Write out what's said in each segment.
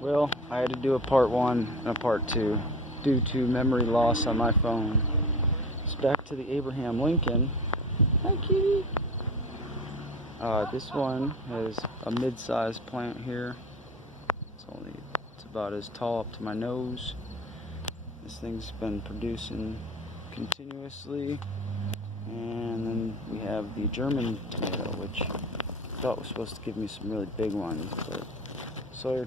Well, I had to do a part 1 and a part 2 due to memory loss on my phone. It's back to the Abraham Lincoln. Hi, kitty. This one is a mid-sized plant here. It's about as tall up to my nose. This thing's been producing continuously. And then we have the German tomato, which I thought was supposed to give me some really big ones, but Sawyer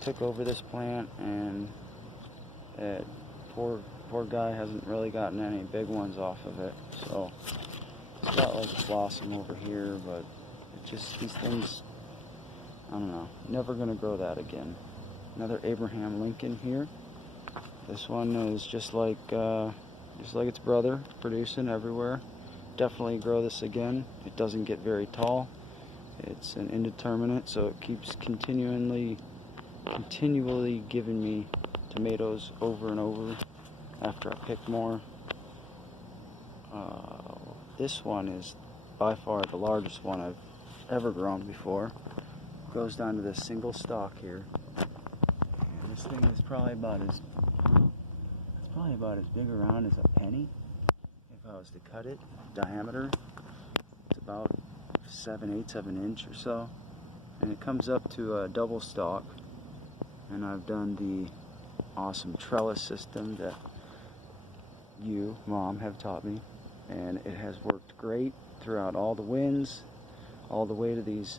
took over this plant, and poor guy hasn't really gotten any big ones off of it. So it's got like blossom over here, but these things, I don't know, never gonna grow that again. Another Abraham Lincoln here. This one is just like its brother, producing everywhere. Definitely grow this again. It doesn't get very tall. It's an indeterminate, so it keeps continually giving me tomatoes over and over after I pick more. This one is by far the largest one I've ever grown before. Goes down to this single stalk here, and this thing is probably about as big around as a penny if I was to cut it. Diameter, it's about 7/8 of an inch or so, and it comes up to a double stalk. And I've done the awesome trellis system that you, Mom, have taught me, and it has worked great throughout all the winds, all the way to these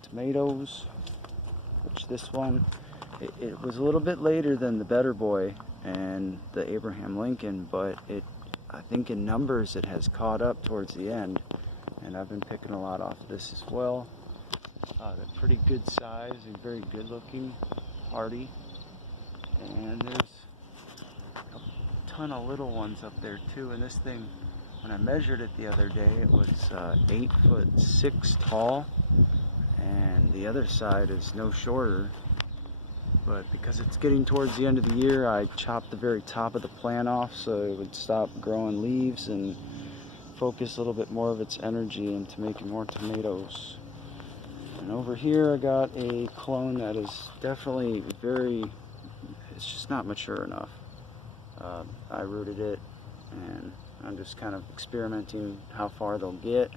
tomatoes, which this one, it was a little bit later than the Better Boy and the Abraham Lincoln, but I think in numbers it has caught up towards the end, and I've been picking a lot off of this as well. They're pretty good size and very good looking, hardy. And there's a ton of little ones up there too. And this thing, when I measured it the other day, it was 8'6" tall, and the other side is no shorter. But because it's getting towards the end of the year, I chopped the very top of the plant off so it would stop growing leaves and focus a little bit more of its energy into making more tomatoes. And over here I got a clone that is definitely it's just not mature enough. I rooted it, and I'm just kind of experimenting how far they'll get.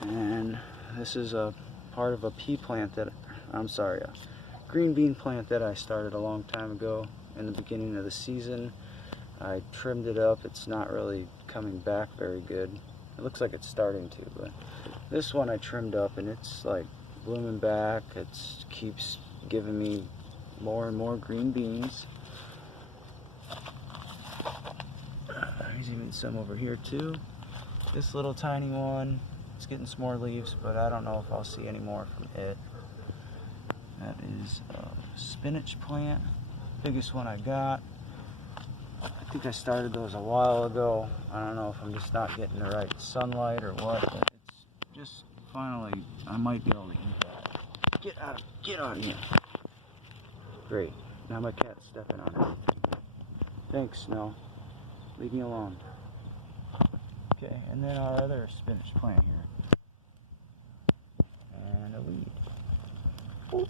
And this is a part of a green bean plant that I started a long time ago in the beginning of the season. I trimmed it up. It's not really coming back very good. It looks like it's starting to, but this one I trimmed up, and it's like blooming back. It keeps giving me more and more green beans. There's even some over here too. This little tiny one, it's getting some more leaves, but I don't know if I'll see any more from it. That is a spinach plant, biggest one I got. I think I started those a while ago. I don't know if I'm just not getting the right sunlight or what, but it's just finally, I might be able to eat that. Get out of here. Great. Now my cat's stepping on it. Thanks, Snow. Leave me alone. Okay, and then our other spinach plant here. And a weed. Ooh.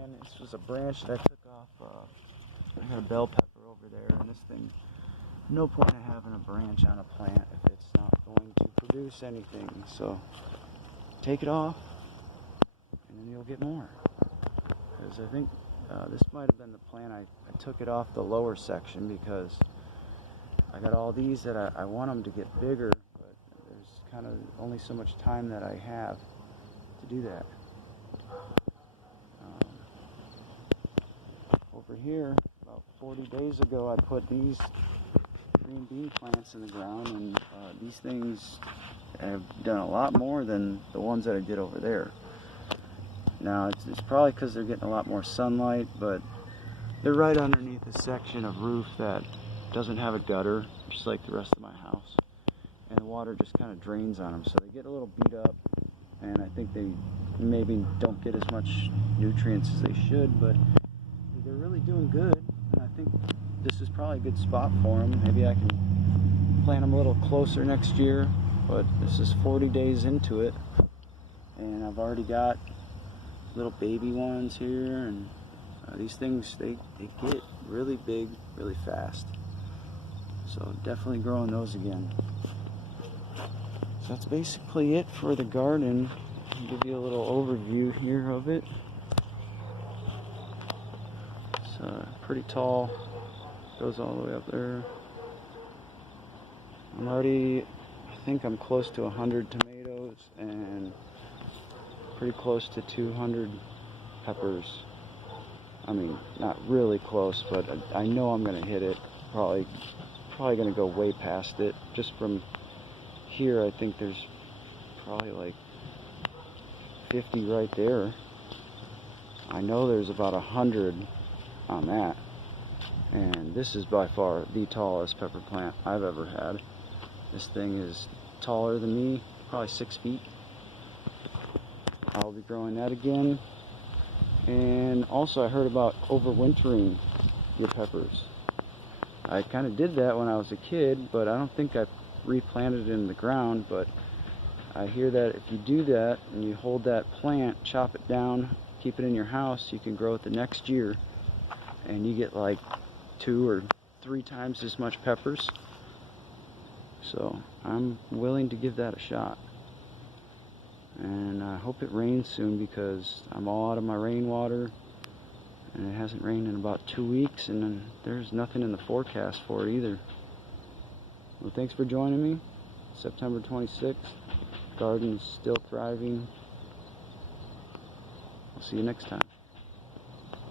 And this was a branch that I took off. I got a bell pepper over there, and this thing, no point in having a branch on a plant if it's not going to produce anything. So take it off, and then you'll get more. Because I think this might have been the plant I took it off the lower section, because I got all these that I want them to get bigger, but there's kind of only so much time that I have to do that. Over here, about 40 days ago, I put these green bean plants in the ground, and these things have done a lot more than the ones that I did over there. Now, it's probably because they're getting a lot more sunlight, but they're right underneath a section of roof that doesn't have a gutter, just like the rest of my house. And the water just kind of drains on them, so they get a little beat up, and I think they maybe don't get as much nutrients as they should, but they're really doing good, and I think this is probably a good spot for them. Maybe I can plant them a little closer next year, but this is 40 days into it, and I've already got little baby ones here, and these things, they get really big really fast. So definitely growing those again. So that's basically it for the garden. I'll give you a little overview here of it. It's pretty tall, goes all the way up there. I think I'm close to 100 tomatoes and pretty close to 200 peppers. I mean, not really close, but I know I'm gonna hit it. Probably gonna go way past it. Just from here, I think there's probably like 50 right there. I know there's about 100 on that. And this is by far the tallest pepper plant I've ever had. This thing is taller than me, probably 6 feet. I'll be growing that again. And also I heard about overwintering your peppers. I kind of did that when I was a kid, but I don't think I replanted it in the ground. But I hear that if you do that and you hold that plant, chop it down, keep it in your house, you can grow it the next year, and you get like 2 or 3 times as much peppers. So I'm willing to give that a shot. And I hope it rains soon, because I'm all out of my rainwater, and it hasn't rained in about 2 weeks, and then there's nothing in the forecast for it either. Well, thanks for joining me. September 26th. Garden's still thriving. I'll see you next time.